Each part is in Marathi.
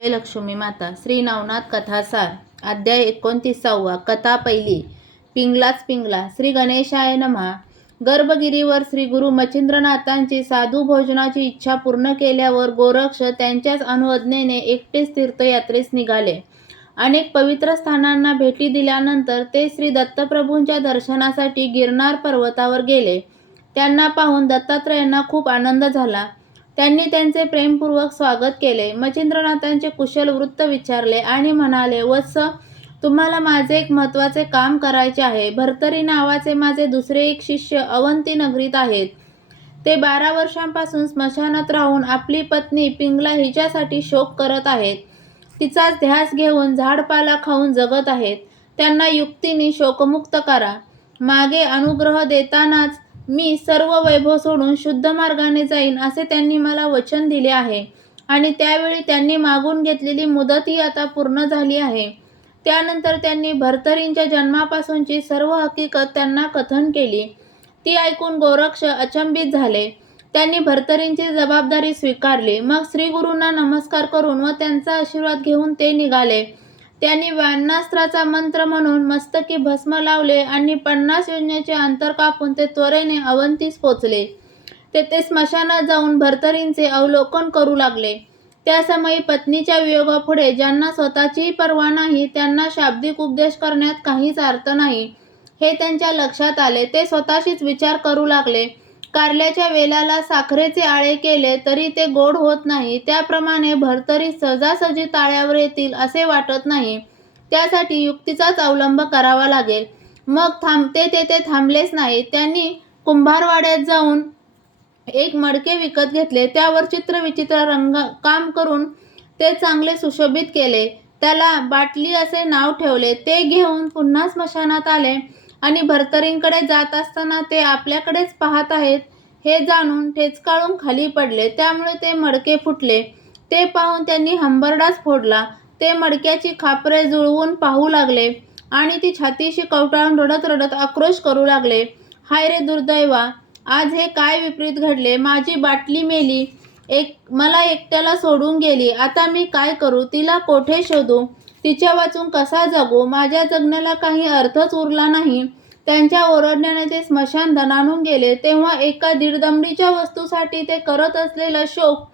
जय लक्ष्मी माता. श्री नवनाथ कथासार. अध्याय 29. कथा पहिली. पिंगलाच पिंगला. श्री गणेशाय नमः. गर्भगिरीवर श्री गुरु मच्छिंद्रनाथांची साधू भोजनाची इच्छा पूर्ण केल्यावर गोरक्ष त्यांच्याच अनुज्ञेने एकटेच तीर्थयात्रेस निघाले. अनेक पवित्र स्थानांना भेटी दिल्यानंतर ते श्री दत्तप्रभूंच्या दर्शनासाठी गिरनार पर्वतावर गेले. त्यांना पाहून दत्तात्रयांना खूप आनंद झाला. त्यांनी त्यांचे प्रेमपूर्वक स्वागत केले. मच्छिंद्रनाथांचे कुशल वृत्त विचारले आणि म्हणाले, वत्स, तुम्हाला माझे एक महत्त्वाचे काम करायचे आहे. भर्तरी नावाचे माझे दुसरे एक शिष्य अवंती नगरीत आहेत. ते 12 वर्षांपासून स्मशानात राहून आपली पत्नी पिंगला हिच्यासाठी शोक करत आहेत. तिचाच ध्यास घेऊन झाडपाला खाऊन जगत आहेत. त्यांना युक्तीने शोकमुक्त करा. मागे अनुग्रह देतानाच मी सर्व वैभव सोडून शुद्ध मार्गाने जाईन असे त्यांनी मला वचन दिले आहे आणि त्यावेळी त्यांनी मागून घेतलेली मुदतही आता पूर्ण झाली आहे. त्यानंतर त्यांनी भर्तरींच्या जन्मापासूनची सर्व हकीकत त्यांना कथन केली. ती ऐकून गोरक्ष अचंबित झाले. त्यांनी भर्तरींची जबाबदारी स्वीकारली. मग श्रीगुरूंना नमस्कार करून व त्यांचा आशीर्वाद घेऊन ते निघाले. त्यांनी वान्नास्त्राचा मंत्र म्हणून मस्तकी भस्म लावले आणि 50 योजनेचे अंतर कापून ते त्वरेने अवंतीस पोचले. तेथे स्मशानात जाऊन भर्तरींचे अवलोकन करू लागले. त्या समयी पत्नीच्या वियोगापुढे ज्यांना स्वतःचीही पर्वा नाही त्यांना शाब्दिक उपदेश करण्यात काहीच अर्थ नाही हे त्यांच्या लक्षात आले. ते स्वतःशीच विचार करू लागले. कारल्याच्या वेलाला साखरेचे आळे केले तरी ते गोड होत नाही, त्याप्रमाणे भर्तरी सहजासहजी ताळ्यावर येतील असे वाटत नाही. त्यासाठी युक्तीचाच अवलंब करावा लागेल. मग ते तेथे थांबलेच नाही. त्यांनी कुंभारवाड्यात जाऊन एक मडके विकत घेतले. त्यावर चित्रविचित्र रंगकाम करून ते चांगले सुशोभित केले. त्याला बाटली असे नाव ठेवले. ते घेऊन पुन्हा स्मशानात आले आणि भर्तरींकडे जात असताना ते आपल्याकडेच पाहत आहेत हे जाणून ठेचकाळून खाली पडले. त्यामुळे ते मडके फुटले. ते पाहून त्यांनी हंबरडाच फोडला. ते मडक्याची खापरे जुळवून पाहू लागले आणि ती छातीशी कवटाळून रडत रडत आक्रोश करू लागले. हाय रे दुर्दैवा, आज हे काय विपरीत घडले. माझी बाटली मेली, मला एकट्याला सोडून गेली. आता मी काय करू? तिला कोठे शोधू? तिच्या वाचून कसा जगू? माझ्या जगण्याला काही अर्थच उरला नाही. त्यांच्या ओरडण्याने ते स्मशान दणाणून गेले. तेव्हा एका दीडदमडीच्या वस्तूसाठी ते करत असलेला शोक,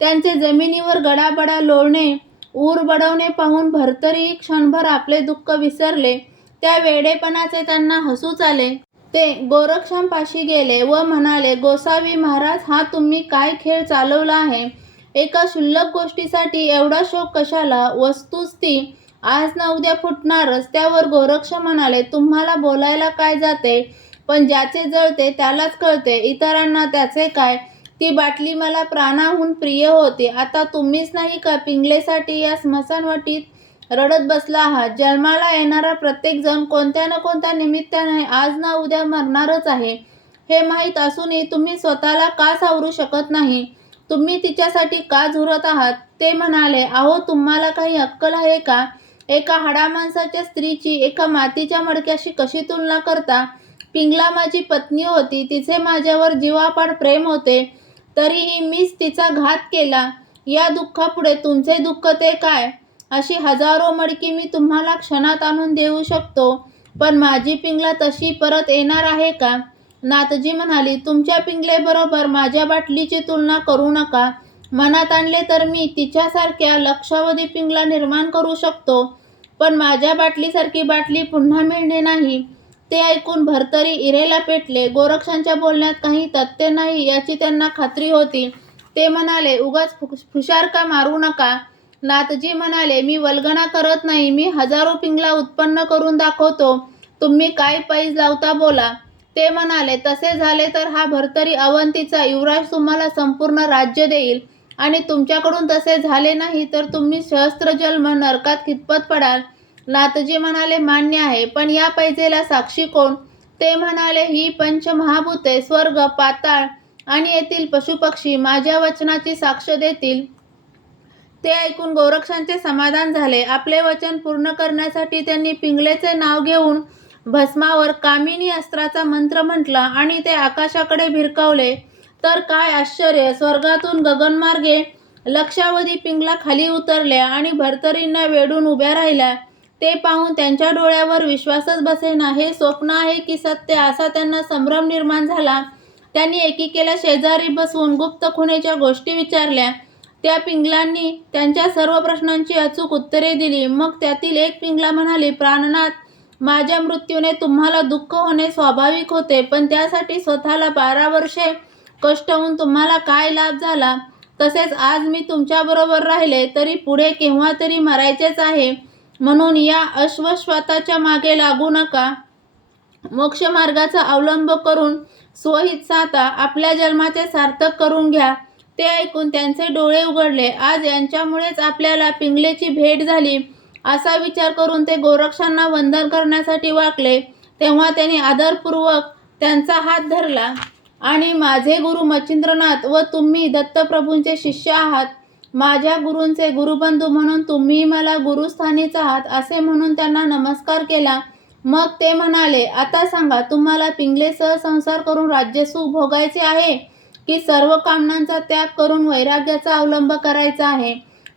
त्यांचे जमिनीवर गडाबडा लोळणे, ऊर बडवणे पाहून भर्तरी क्षणभर आपले दुःख विसरले. त्या वेडेपणाचे त्यांना हसूच आले. ते गोरक्षांपाशी गेले व म्हणाले, गोसावी महाराज, हा तुम्ही काय खेळ चालवला आहे? एका क्षुल्लक गोष्टीसाठी एवढा शोक कशाला? वस्तूच ती आज ना उद्या फुटणारच. त्यावर गोरक्ष म्हणाले, तुम्हाला बोलायला काय जाते? पण ज्याचे जळते त्यालाच कळते. इतरांना त्याचे काय? ती बाटली मला प्राणाहून प्रिय होती. आता तुम्हीच नाही का पिंगलेसाठी या स्मशानवाटीत रडत बसला आहात? जन्माला येणारा प्रत्येक जण कोणत्या ना कोणत्या निमित्ताने आज ना उद्या मरणारच आहे. हे माहीत असूनही तुम्ही स्वतःला का सावरू शकत नाही? तुम्ही तिच्यासाठी का झुरत आहात? ते म्हणाले, अहो, तुम्हाला काही अक्कल आहे का? एका हाडामांसाच्या स्त्रीची एका मातीच्या मडक्याशी कशी तुलना करता? पिंगला माझी पत्नी होती. तिचे माझ्यावर जीवापाड प्रेम होते. तरीही मीच तिचा घात केला. या दुःखापुढे तुमचे दुःख ते काय? अशी हजारो मडकी मी तुम्हाला क्षणात आणून देऊ शकतो, पण माझी पिंगला तशी परत येणार आहे का? नाथजी म्हणाली, तुमच्या पिंगलेबरोबर माझ्या बाटलीची तुलना करू नका. मनात आणले तर मी तिच्यासारख्या लक्षावधी पिंगला निर्माण करू शकतो, पण माझ्या बाटलीसारखी बाटली पुन्हा मिळणे नाही. ते ऐकून भर्तरी इरेला पेटले. गोरक्षांच्या बोलण्यात काही तथ्य नाही याची त्यांना खात्री होती. ते म्हणाले, उगाच फुशारका मारू नका. नाथजी म्हणाले, मी वल्गना करत नाही. मी हजारो पिंगला उत्पन्न करून दाखवतो. तुम्ही काय पैज लावता बोला. ते म्हणाले, तसे झाले तर हा भर्तरी अवंतीचा युवराज तुम्हाला संपूर्ण राज्य देईल आणि तुमच्याकडून तसे झाले नाही तर तुम्ही सहस्त्रजन्म नरकात खितपत पडाल. नाथजी म्हणाले, मान्य आहे, पण या पैजेला साक्षी कोण? ते म्हणाले, ही पंचमहाभूते, स्वर्ग, पाताळ आणि येथील पशुपक्षी माझ्या वचनाची साक्ष देतील. ते ऐकून गोरक्षांचे समाधान झाले. आपले वचन पूर्ण करण्यासाठी त्यांनी पिंगलेचे नाव घेऊन भस्मावर कामिनी अस्त्राचा मंत्र म्हटला आणि ते आकाशाकडे भिरकावले. तर काय आश्चर्य! स्वर्गातून गगनमार्गे लक्षावधी पिंगला खाली उतरल्या आणि भर्तरींना वेढून उभ्या राहिल्या. ते पाहून त्यांच्या डोळ्यावर विश्वासच बसेना. हे स्वप्न आहे की सत्य असा त्यांना संभ्रम निर्माण झाला. त्यांनी एकेकीला शेजारी बसवून गुप्त खुणेच्या गोष्टी विचारल्या. त्या पिंगलांनी त्यांच्या सर्व प्रश्नांची अचूक उत्तरे दिली. मग त्यातील एक पिंगला म्हणाली, प्राणनाथ, माझ्या मृत्यूने तुम्हाला दुःख होणे स्वाभाविक होते, पण त्यासाठी स्वतःला 12 वर्षे कष्ट होऊन तुम्हाला काय लाभ झाला? तसेच आज मी तुमच्याबरोबर राहिले तरी पुढे केव्हा तरी मरायचेच आहे, म्हणून या अश्वश्वाताच्या मागे लागू नका. मोक्षमार्गाचा अवलंब करून स्वहित साता आपल्या जन्माचे सार्थक करून घ्या. ते ऐकून त्यांचे डोळे उघडले. आज यांच्यामुळेच आपल्याला पिंगलेची भेट झाली असा विचार करून ते गोरक्षांना वंदन करण्यासाठी वाकले. तेव्हा त्यांनी आदरपूर्वक त्यांचा हात धरला आणि माझे गुरु मच्छिंद्रनाथ व तुम्ही दत्तप्रभूंचे शिष्य आहात, माझ्या गुरूंचे गुरुबंधू म्हणून तुम्ही मला गुरुस्थानीच आहात असे म्हणून त्यांना नमस्कार केला. मग ते म्हणाले, आता सांगा, तुम्हाला पिंगलेसह संसार करून राज्यसुख भोगायचे आहे की सर्व कामनांचा त्याग करून वैराग्याचा अवलंब करायचा आहे?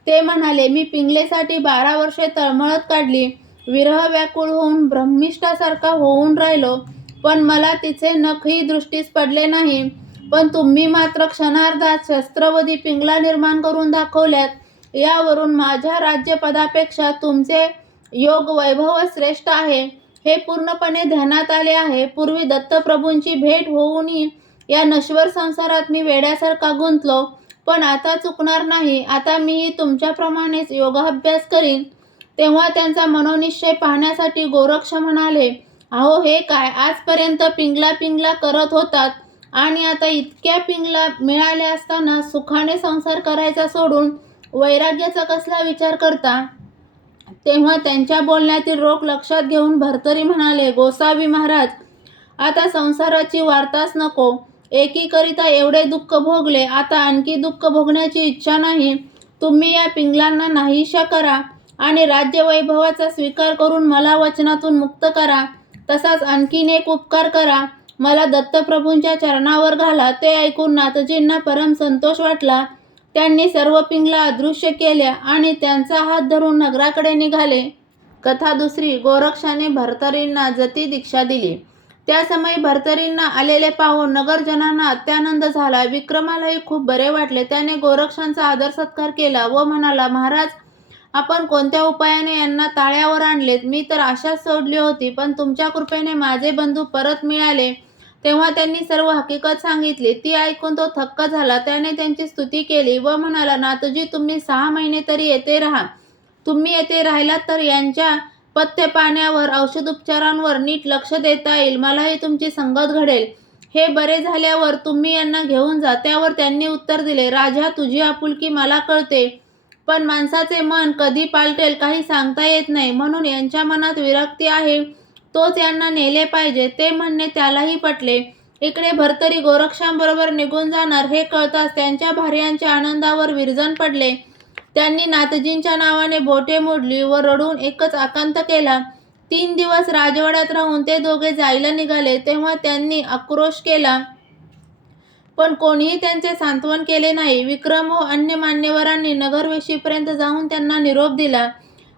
ते म्हणाले, मी पिंगलेसाठी 12 वर्षे तळमळत काढली. विरह व्याकुळ होऊन ब्रह्मिष्ठासारखा होऊन राहिलो, पण मला तिचे नखही दृष्टीस पडले नाही. पण तुम्ही मात्र क्षणार्धात शस्त्रवधी पिंगला निर्माण करून दाखवल्यात. यावरून माझ्या राज्यपदापेक्षा तुमचे योग वैभव श्रेष्ठ आहे हे पूर्णपणे ध्यानात आले आहे. पूर्वी दत्तप्रभूंची भेट होऊनही या नश्वर संसारात मी वेड्यासारखा गुंतलो, पण आता चुकणार नाही. आता मीही तुमच्याप्रमाणेच योगाभ्यास करीन. तेव्हा त्यांचा मनोनिश्चय पाहण्यासाठी गोरक्ष म्हणाले, अहो हे काय, आजपर्यंत पिंगला पिंगला करत होतात आणि आता इतक्या पिंगला मिळाल्या असताना सुखाने संसार करायचा सोडून वैराग्याचा कसला विचार करता? तेव्हा त्यांच्या बोलण्यातील रोख लक्षात घेऊन भर्तरी म्हणाले, गोसावी महाराज, आता संसाराची वार्ताच नको. एकीकरिता एवढे दुःख भोगले, आता आणखी दुःख भोगण्याची इच्छा नाही. तुम्ही या पिंगलांना नाहीशा करा आणि राज्यवैभवाचा स्वीकार करून मला वचनातून मुक्त करा. तसाच आणखीन एक उपकार करा, मला दत्तप्रभूंच्या चरणावर घाला. ते ऐकून नाथजींना परम संतोष वाटला. त्यांनी सर्व पिंगला अदृश्य केल्या आणि त्यांचा हात धरून नगराकडे निघाले. कथा दुसरी. गोरक्षाने भर्तरींना जती दीक्षा दिली. त्या समयी भर्तरींना आलेले पाहून नगरजनांना अत्यानंद झाला. विक्रमालाही खूप बरे वाटले. त्याने गोरक्षांचा आदर सत्कार केला व म्हणाला, महाराज, आपण कोणत्या उपायाने यांना ताळ्यावर आणलेत? मी तर आशाच सोडली होती, पण तुमच्या कृपेने माझे बंधू परत मिळाले. तेव्हा त्यांनी सर्व हकीकत सांगितली. ती ऐकून तो थक्क झाला. त्याने त्यांची स्तुती केली व म्हणाला, नाथजी, तुम्ही 6 महिने तरी येथे राहा. तुम्ही येथे राहिलात तर यांच्या पथ्य पाण्यावर, औषधोपचारांवर नीट लक्ष देता येईल. मलाही तुमची संगत घडेल. हे बरे झाल्यावर तुम्ही यांना घेऊन जा. त्यावर त्यांनी उत्तर दिले, राजा, तुझी आपुलकी मला कळते, पण माणसाचे मन कधी पालटेल काही सांगता येत नाही. म्हणून यांच्या मनात विरक्ती आहे, तोच यांना नेले पाहिजे. ते म्हणणे त्यालाही पटले. इकडे भर्तरी गोरक्षांबरोबर निघून जाणार हे कळताच त्यांच्या भार्यांच्या आनंदावर विरजण पडले. त्यांनी नाथजींच्या नावाने बोटे मोडली व रडून एकच आकांत केला. 3 दिवस राजवाड्यात राहून ते दोघे जायला निघाले. तेव्हा त्यांनी आक्रोश केला, पण कोणीही त्यांचे सांत्वन केले नाही. विक्रम व अन्य मान्यवरांनी नगरवेशीपर्यंत जाऊन त्यांना निरोप दिला.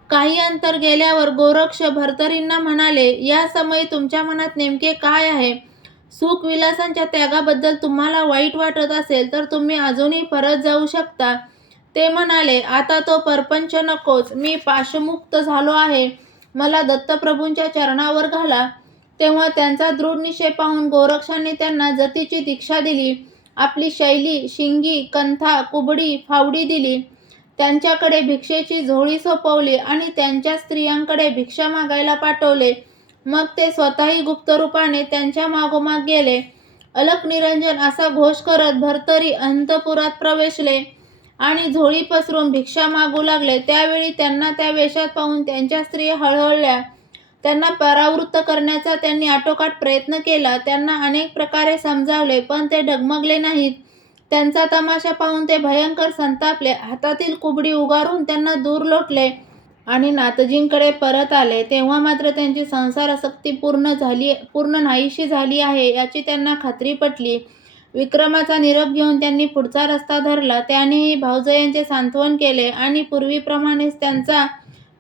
काही अंतर गेल्यावर गोरक्ष भर्तरींना म्हणाले, या समयी तुमच्या मनात नेमके काय आहे? सुखविलासांच्या त्यागाबद्दल तुम्हाला वाईट वाटत असेल तर तुम्ही अजूनही परत जाऊ शकता. ते म्हणाले, आता तो परपंच नकोच. मी पाशमुक्त झालो आहे. मला दत्तप्रभूंच्या चरणावर घाला. तेव्हा त्यांचा दृढ निश्चय पाहून गोरक्षांनी त्यांना जतीची दीक्षा दिली. आपली शैली, शिंगी, कंथा, कुबडी, फावडी दिली. त्यांच्याकडे भिक्षेची झोळी सोपवली आणि त्यांच्या स्त्रियांकडे भिक्षा मागायला पाठवले. मग ते स्वतःही गुप्तरूपाने त्यांच्या मागोमाग गेले. अलक निरंजन असा घोष करत भर्तरी अंतपुरात प्रवेशले आणि झोळी पसरून भिक्षा मागू लागले. त्यावेळी त्यांना त्या वेशात पाहून त्यांच्या स्त्रिया हळहळल्या. त्यांना परावृत्त करण्याचा त्यांनी आटोकाट प्रयत्न केला. त्यांना अनेक प्रकारे समजावले, पण ते डगमगले नाहीत. त्यांचा तमाशा पाहून ते भयंकर संतापले. हातातील कुबडी उगारून त्यांना दूर लोटले आणि नाथजींकडे परत आले. तेव्हा मात्र त्यांची संसार आसक्ती पूर्ण नाहीशी झाली आहे याची त्यांना खात्री पटली. विक्रमाचा निरोप घेऊन त्यांनी पुढचा रस्ता धरला. त्यानेही भावजयांचे सांत्वन केले आणि पूर्वीप्रमाणेच त्यांचा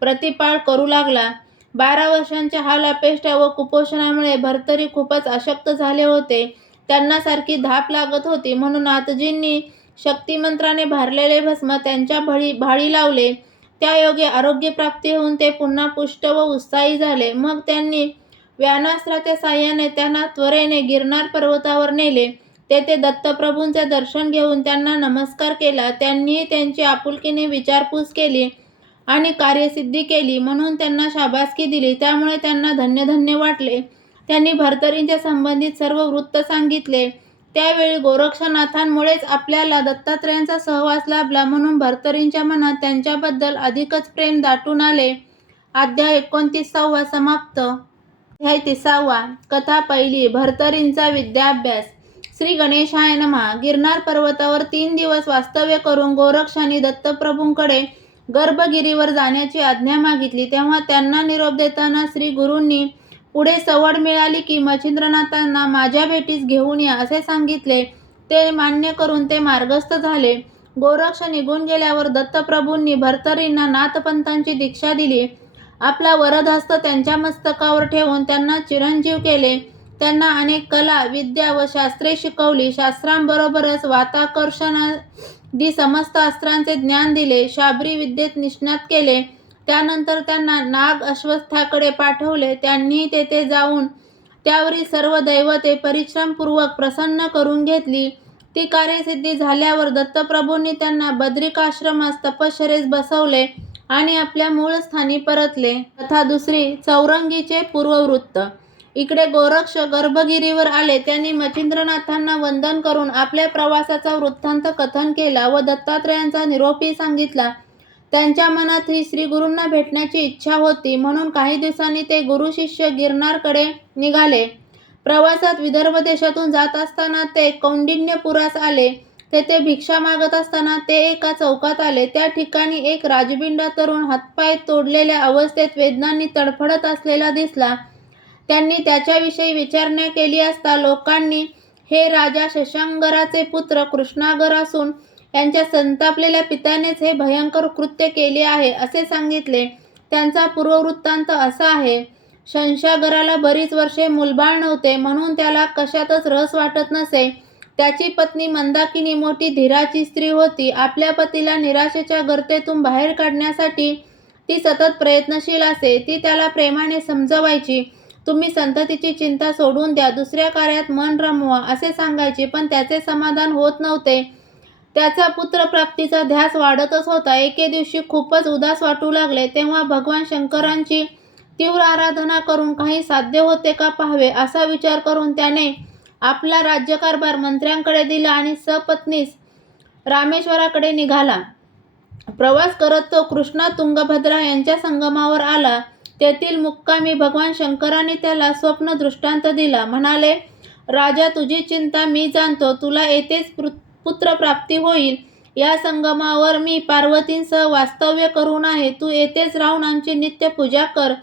प्रतिपाळ करू लागला. 12 वर्षांच्या हालअपेष्टा व कुपोषणामुळे भर्तरी खूपच अशक्त झाले होते. त्यांना सारखी धाप लागत होती. म्हणून नाथजींनी शक्तिमंत्राने भारलेले भस्म त्यांच्या भाळी लावले. त्यायोगे आरोग्यप्राप्ती होऊन ते पुन्हा पुष्ट व उत्साही झाले. मग त्यांनी व्यानास्त्राच्या साहाय्याने त्यांना त्वरेने गिरनार पर्वतावर नेले. तेथे दत्तप्रभूंचे दर्शन घेऊन त्यांना नमस्कार केला. त्यांनीही त्यांची आपुलकीने विचारपूस केली आणि कार्यसिद्धी केली म्हणून त्यांना शाबासकी दिली. त्यामुळे त्यांना धन्य वाटले. त्यांनी भर्तरींच्या संबंधित सर्व वृत्त सांगितले. त्यावेळी गोरक्षनाथांमुळेच आपल्याला दत्तात्रयांचा सहवास लाभला म्हणून भर्तरींच्या मनात त्यांच्याबद्दल अधिकच प्रेम दाटून आले. अध्याय 29 समाप्त. अध्याय 30. कथा पहिली. भर्तरींचा विद्याभ्यास. श्री गणेशाय नमः. गिरनार पर्वतावर 3 दिवस वास्तव्य करून गोरक्षांनी दत्तप्रभूंकडे गर्भगिरीवर जाण्याची आज्ञा मागितली. तेव्हा त्यांना निरोप देताना श्री गुरूंनी पुढे सवड मिळाली की मच्छिंद्रनाथांना माझ्या भेटीस घेऊन या असे सांगितले. ते मान्य करून ते मार्गस्थ झाले. गोरक्ष निघून गेल्यावर दत्तप्रभूंनी भर्तरींना नाथपंथांची दीक्षा दिली. आपला वरदहस्त त्यांच्या मस्तकावर ठेवून त्यांना चिरंजीव केले. त्यांना अनेक कला, विद्या व शास्त्रे शिकवली. शास्त्रांबरोबरच वाताकर्षणादी समस्त अस्त्रांचे ज्ञान दिले. शाबरी विद्येत निष्णात केले. त्यानंतर त्यांना नाग अश्वस्थाकडे पाठवले. त्यांनी तेथे जाऊन त्यावरील सर्व दैवते परिश्रमपूर्वक प्रसन्न करून घेतली. ती कार्यसिद्धी झाल्यावर दत्तप्रभूंनी त्यांना बद्रिकाश्रमास तपश्चर्येस बसवले आणि आपल्या मूळ स्थानी परतले. कथा दुसरी. चौरंगीचे पूर्ववृत्त. इकडे गोरक्ष गर्भगिरीवर आले. त्यांनी मच्छिंद्रनाथांना वंदन करून आपल्या प्रवासाचा वृत्तांत कथन केला व दत्तात्रयांचा निरोपही सांगितला. त्यांच्या मनातही श्रीगुरूंना भेटण्याची इच्छा होती म्हणून काही दिवसांनी ते गुरुशिष्य गिरनारकडे निघाले. प्रवासात विदर्भ देशातून जात असताना ते कौंडिण्यपुरास आले. तेथे भिक्षा मागत असताना ते एका चौकात आले. त्या ठिकाणी एक राजबिंडा तरुण हातपाय तोडलेल्या अवस्थेत वेदनांनी तडफडत असलेला दिसला. त्यांनी त्याच्याविषयी विचारणा केली असता लोकांनी हे राजा शशांगराचे पुत्र कृष्णागर असून यांच्या संतापलेल्या पित्यानेच हे भयंकर कृत्य केले आहे असे सांगितले. त्यांचा पूर्ववृत्तांत असा आहे. शशांगराला बरीच वर्षे मूलबाळ नव्हते म्हणून त्याला कशातच रस वाटत नसे. त्याची पत्नी मंदाकिनी मोठी धीराची स्त्री होती. आपल्या पतीला निराशेच्या गर्तेतून बाहेर काढण्यासाठी ती सतत प्रयत्नशील असे. ती त्याला प्रेमाने समजवायची. तुम्ही संततीची चिंता सोडून द्या, दुसऱ्या कार्यात मन रमवा असे सांगायची. पण त्याचे समाधान होत नव्हते. त्याचा पुत्रप्राप्तीचा ध्यास वाढतच होता. एके दिवशी खूपच उदास वाटू लागले. तेव्हा भगवान शंकरांची तीव्र आराधना करून काही साध्य होते का पाहावे असा विचार करून त्याने आपला राज्यकारभार मंत्र्यांकडे दिला आणि सपत्नीस रामेश्वराकडे निघाला. प्रवास करत तो कृष्णा तुंगभद्रा यांच्या संगमावर आला. तेथील मुक्कामी भगवान शंकरांनी त्याला स्वप्न दृष्टांत दिला. म्हणाले, राजा, तुझी चिंता मी जाणतो. तुला येथेच पुत्रप्राप्ती होईल. या संगमावर मी पार्वतींसह वास्तव्य करून आहे. तू येथेच राहून आमची नित्य पूजा कर.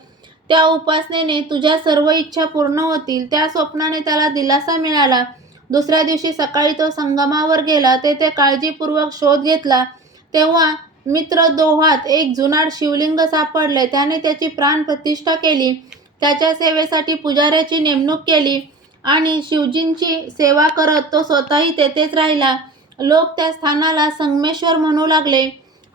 त्या उपासनेने तुझ्या सर्व इच्छा पूर्ण होतील. त्या स्वप्नाने त्याला दिलासा मिळाला. दुसऱ्या दिवशी सकाळी तो संगमावर गेला. तेथे काळजीपूर्वक शोध घेतला तेव्हा मित्रदोहात एक जुनाट शिवलिंग सापडले. त्याने त्याची प्राण प्रतिष्ठा केली. त्याच्या सेवेसाठी पुजाऱ्याची नेमणूक केली आणि शिवजींची सेवा करत तो स्वतःही तेथेच राहिला. लोक त्या स्थानाला संगमेश्वर म्हणू लागले.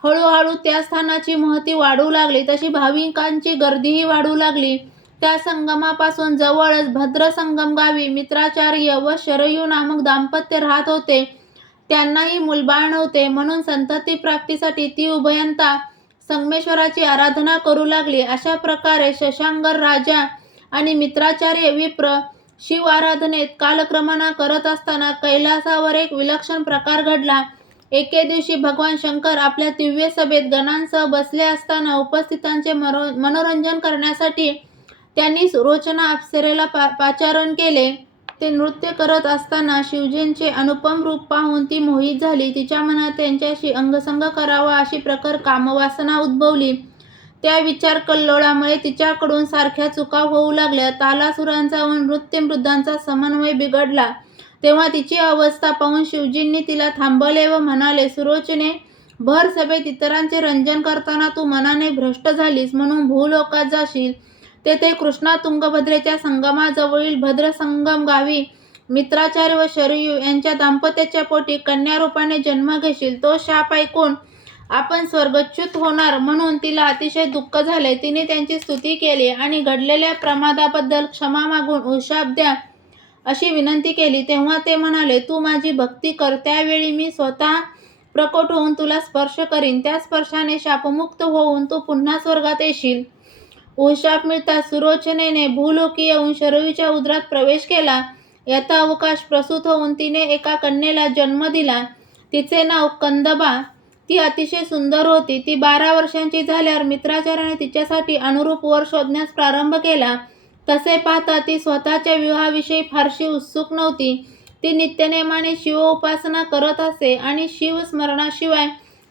हळूहळू त्या स्थानाची महती वाढू लागली तशी भाविकांची गर्दीही वाढू लागली. त्या संगमापासून जवळच भद्रसंगम गावी मित्राचार्य व शरयू नामक दाम्पत्य राहत होते. त्यांनाही मूलबाळ नव्हते म्हणून संतती प्राप्तीसाठी ती उभयंता संगमेश्वराची आराधना करू लागली. अशा प्रकारे शशांगर राजा आणि मित्राचार्य विप्र शिव आराधनेत कालक्रमणा करत असताना कैलासावर एक विलक्षण प्रकार घडला. एके दिवशी भगवान शंकर आपल्या दिव्य सभेत गणांसह बसले असताना उपस्थितांचे मनोरंजन करण्यासाठी त्यांनी सुरोचना अप्सरेला पाचारण केले. ते नृत्य करत असताना शिवजींचे अनुपम रूप पाहून ती मोहित झाली. तिच्या मनात त्यांच्याशी अंगसंग करावा अशी प्रखर कामवासना उद्भवली. त्या विचार कल्लोळामुळे तिच्याकडून सारख्या चुका होऊ लागल्या. तालासुरांचा व नृत्यमृदांचा समन्वय बिघडला. तेव्हा तिची अवस्था पाहून शिवजींनी तिला थांबवले व म्हणाले, सुरोचने, भर सभेत इतरांचे रंजन करताना तू मनाने भ्रष्ट झालीस म्हणून भूलोकात जाशील. तेथे कृष्णा तुंगभद्रेच्या संगमाजवळील भद्रसंगम गावी मित्राचार्य व शरयू यांच्या दाम्पत्याच्या पोटी कन्यारूपाने जन्म घेशील. तो शाप ऐकून आपण स्वर्गच्युत होणार म्हणून तिला अतिशय दुःख झाले. तिने त्यांची स्तुती केली आणि घडलेल्या प्रमादाबद्दल क्षमा मागून उशाप द्या अशी विनंती केली. तेव्हा ते म्हणाले, तू माझी भक्ती कर, त्यावेळी मी स्वतः प्रकट होऊन तुला स्पर्श करीन. त्या स्पर्शाने शापमुक्त होऊन तू पुन्हा स्वर्गात येशील. उशाप मिळताच सुरोचनेने भूलोकी येऊन शरयूच्या उदरात प्रवेश केला. यथावकाश प्रसूत होऊन तिने एका कन्येला जन्म दिला. तिचे नाव कंदबा. ती अतिशय सुंदर होती. ती 12 वर्षांची झाल्यावर मित्राचार्याने तिच्यासाठी अनुरूप वर शोधण्यास प्रारंभ केला. तसे पाहता ती स्वतःच्या विवाहाविषयी फारशी उत्सुक नव्हती. ती नित्यनेमाने शिवोपासना करत असे आणि शिवस्मरणाशिवाय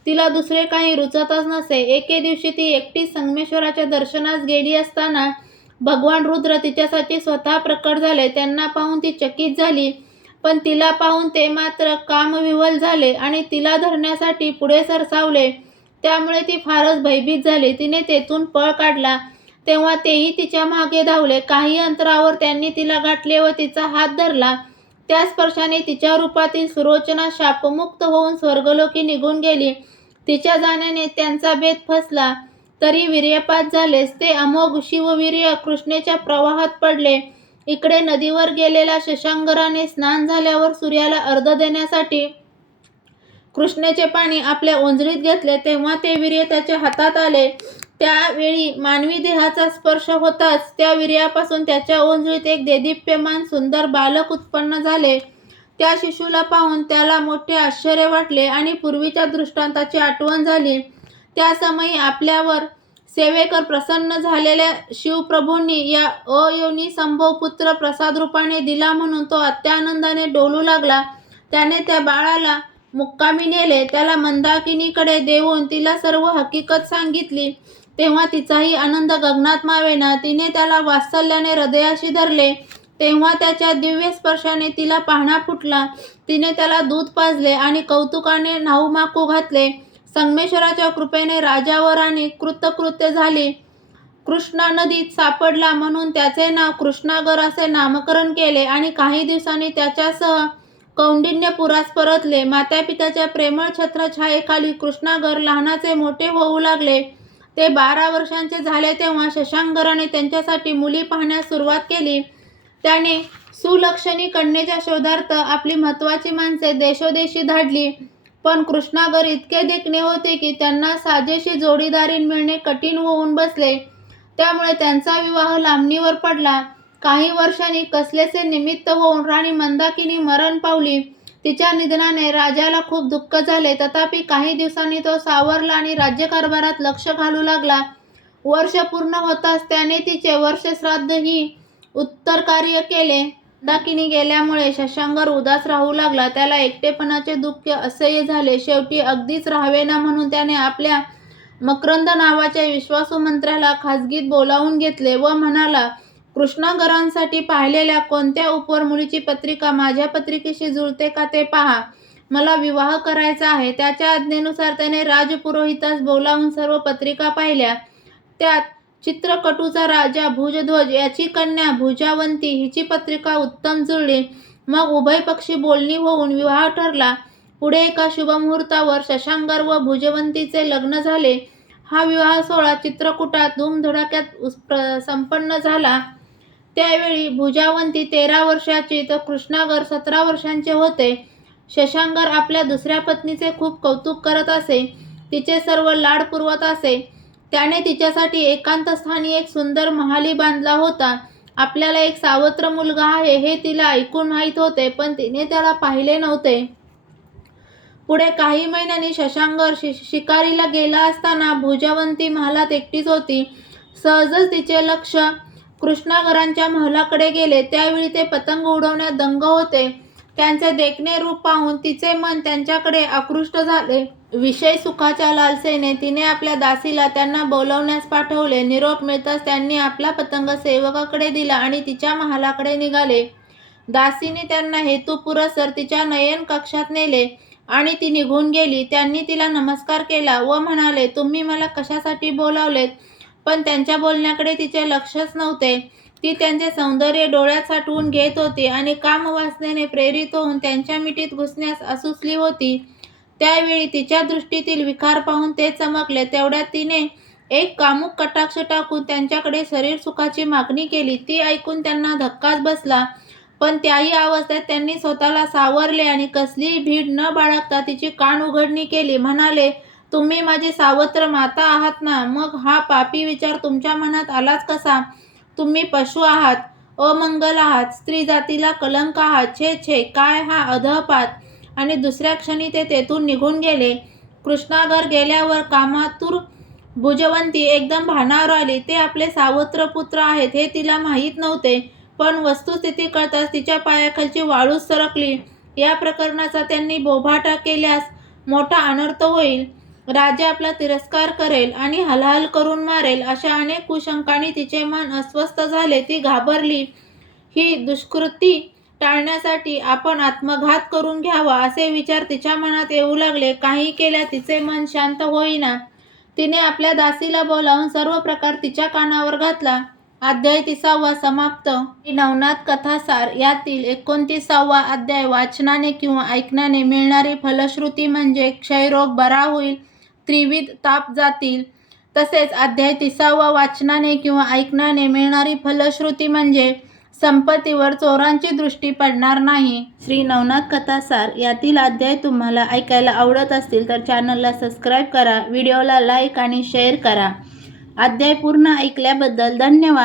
तिला दुसरे काही रुचतच नसे. एके दिवशी ती एकटी संगमेश्वराच्या दर्शनास गेली असताना भगवान रुद्र तिच्यासाठी स्वतः प्रकट झाले. त्यांना पाहून ती चकित झाली, पण तिला पाहून ते मात्र कामविव्हल झाले आणि तिला धरण्यासाठी पुढे सरसावले. त्यामुळे ती फारच भयभीत झाली. तिने तेथून पळ काढला. तेव्हा तेही तिच्या मागे धावले. काही अंतरावर त्यांनी तिला गाठले व तिचा हात धरला. त्या स्पर्शाने तिच्या रूपातील सुरोचना शापमुक्त होऊन स्वर्गलोकी निघून गेली. तिच्या जाण्याने त्यांचा भेद फसला. तरी वीर्यपात झालेच. ते अमोघ शिववीर्य कृष्णेच्या प्रवाहात पडले. इकडे नदीवर गेलेल्या शशांगराने स्नान झाल्यावर सूर्याला अर्घ्य देण्यासाठी कृष्णेचे पाणी आपल्या ओंजळीत घेतले. तेव्हा ते वीर्य त्याच्या हातात आले. त्यावेळी मानवी देहाचा स्पर्श होताच त्या वीर्यापासून त्याच्या ओंजळीत एक देदीप्यमान सुंदर बालक उत्पन्न झाले. त्या शिशूला पाहून त्याला मोठे आश्चर्य वाटले आणि पूर्वीच्या दृष्टांताची आठवण झाली. त्या समयी आपल्यावर सेवेकर प्रसन्न झालेल्या शिवप्रभूंनी या अयोनी संभव पुत्र प्रसादरूपाने दिला म्हणून तो अत्यानंदाने डोलू लागला. त्याने त्या बाळाला मुक्कामी नेले. त्याला मंदाकिनीकडे देऊन तिला सर्व हकीकत सांगितली. तेव्हा तिचाही आनंद गगनात मावेना. तिने त्याला वात्सल्याने हृदयाशी धरले. तेव्हा त्याच्या दिव्य स्पर्शाने तिला पाहणा फुटला. तिने त्याला दूध पाजले आणि कौतुकाने न्हाऊमाखू घातले. संगमेश्वराच्या कृपेने राजा व राणी कृतकृत्य झाली. कृष्णा नदीत सापडला म्हणून त्याचे नाव कृष्णागर असे नामकरण केले आणि काही दिवसांनी त्याच्यासह कौंडिण्यपुरास परतले. मातापित्याच्या प्रेमळ छत्रछायेखाली कृष्णागर लहानाचे मोठे होऊ लागले. ते 12 वर्षांचे झाले तेव्हा शशांगराने त्यांच्यासाठी मुली पाहण्यास सुरुवात केली. त्याने सुलक्षणी कन्येच्या शोधार्थ आपली महत्त्वाची माणसे देशोदेशी धाडली. पण कृष्णागर इतके देखणे होते की त्यांना साजेशी जोडीदारी मिळणे कठीण होऊन बसले. त्यामुळे त्यांचा विवाह लांबणीवर पडला. काही वर्षांनी कसलेसे निमित्त होऊन राणी मंदाकिनी मरण पावली. तिच्या निधनाने राजाला खूप दुःख झाले. तथापि काही दिवसांनी तो सावरला आणि राज्यकारभारात लक्ष घालू लागला. वर्ष पूर्ण होताच त्याने तिचे वर्षश्राद्धही उत्तरकार्य केले. मंदाकिनी गेल्यामुळे शशांगर उदास राहू लागला. त्याला एकटेपणाचे दुःख असह्य झाले. शेवटी अगदीच राहावेना म्हणून त्याने आपल्या मकरंद नावाच्या विश्वासू मंत्र्याला खाजगीत बोलावून घेतले व म्हणाला, कृष्णागरांसाठी पाहिलेल्या कोणत्या उपवर मुलीची पत्रिका माझ्या पत्रिकेशी जुळते का ते पहा. मला विवाह करायचा आहे. त्याच्या आज्ञेनुसार त्याने राजपुरोहितास बोलावून सर्व पत्रिका पाहिल्या. त्यात चित्रकटूचा राजा भुजध्वज याची कन्या भुजावंती हिची पत्रिका उत्तम जुळली. मग उभय पक्षी बोलणी होऊन विवाह ठरला. पुढे एका शुभमुहूर्तावर शशांगर व भुजवंतीचे लग्न झाले. हा विवाह सोहळा चित्रकूटात धूमधडाक्यात संपन्न झाला. त्यावेळी भुजावंती 13 वर्षाची तर कृष्णागर 17 वर्षांचे होते. शशांगर आपल्या दुसऱ्या पत्नीचे खूप कौतुक करत असे. तिचे सर्व लाड पुरवत असे. त्याने तिच्यासाठी एकांतस्थानी एक सुंदर महाली बांधला होता. आपल्याला एक सावत्र मुलगा आहे हे तिला ऐकून माहीत होते, पण तिने त्याला पाहिले नव्हते. पुढे काही महिन्यांनी शशांगर शिकारीला गेला असताना भुजवंती महालात एकटीच होती. सहजच तिचे लक्ष कृष्णागरांच्या महलाकडे गेले. त्यावेळी ते पतंग उडवण्यात दंग होते. त्यांचे देखणे रूप पाहून तिचे मन त्यांच्याकडे आकृष्ट झाले. विषय सुखाच्या लालसेने तिने आपल्या दासीला त्यांना बोलवण्यास पाठवले. निरोप मिळताच त्यांनी आपला पतंग सेवकाकडे दिला आणि तिच्या महालाकडे निघाले. दासीने त्यांना हेतुपुरस्सर तिच्या नयन कक्षात नेले आणि ती निघून गेली. त्यांनी तिला नमस्कार केला व म्हणाले, तुम्ही मला कशासाठी बोलावलेत? पण त्यांच्या बोलण्याकडे तिचे लक्षच नव्हते. ती त्यांचे सौंदर्य डोळ्यात साठवून घेत होती आणि कामवासनेने प्रेरित होऊन त्यांच्या मिठीत घुसण्यास आसुसली होती. त्यावेळी तिच्या दृष्टीतील विकार पाहून ते चमकले. तेवढ्यात तिने एक कामुक कटाक्ष टाकून त्यांच्याकडे शरीर सुखाची मागणी केली. ती ऐकून त्यांना धक्काच बसला. पण त्याही अवस्थेत त्यांनी स्वतःला सावरले आणि कसलीही भीड न बाळगता तिची कान उघडणी केली. म्हणाले, तुम्ही माझी सावत्र माता आहात ना? मग हा पापी विचार तुमच्या मनात आलाच कसा? तुम्ही पशु आहात, अमंगल आहात, स्त्री जातीला कलंक आहात. छे छे, काय हा अधःपात! आणि दुसऱ्या क्षणी ते तेथून निघून गेले. कृष्णागर गेल्यावर कामातुर भुजवंती एकदम भानावर आली. ते आपले सावत्र पुत्र आहेत हे तिला माहीत नव्हते. पण वस्तुस्थिती कळताच तिच्या पायाखालची वाळूच सरकली. या प्रकरणाचा त्यांनी बोभाटा केल्यास मोठा अनर्थ होईल. राजा आपला तिरस्कार करेल आणि हलाहल करून मारेल अशा अनेक कुशंकांनी तिचे मन अस्वस्थ झाले. ती घाबरली. ही दुष्कृती टाळण्यासाठी आपण आत्मघात करून घ्यावा असे विचार तिच्या मनात येऊ लागले. काही केल्या तिचे मन शांत होईना. तिने आपल्या दासीला बोलावून सर्व प्रकार तिच्या कानावर घातला. अध्याय 30 समाप्त. श्री नवनाथ कथासार यातील 29वा अध्याय. वाचनाने किंवा ऐकण्याने मिळणारी फलश्रुती म्हणजे क्षयरोग बरा होईल, त्रिविध ताप जातील. तसेच अध्याय 30 वाचनाने किंवा ऐकण्याने मिळणारी फलश्रुती म्हणजे संपत्तीवर चोरांची दृष्टी पडणार नाही. श्री नवनाथ कथासार यातील अध्याय तुम्हाला ऐकायला आवडत असतील तर चॅनलला सबस्क्राईब करा, व्हिडिओला लाईक आणि शेअर करा. अध्याय पूर्ण ऐकल्याबद्दल धन्यवाद.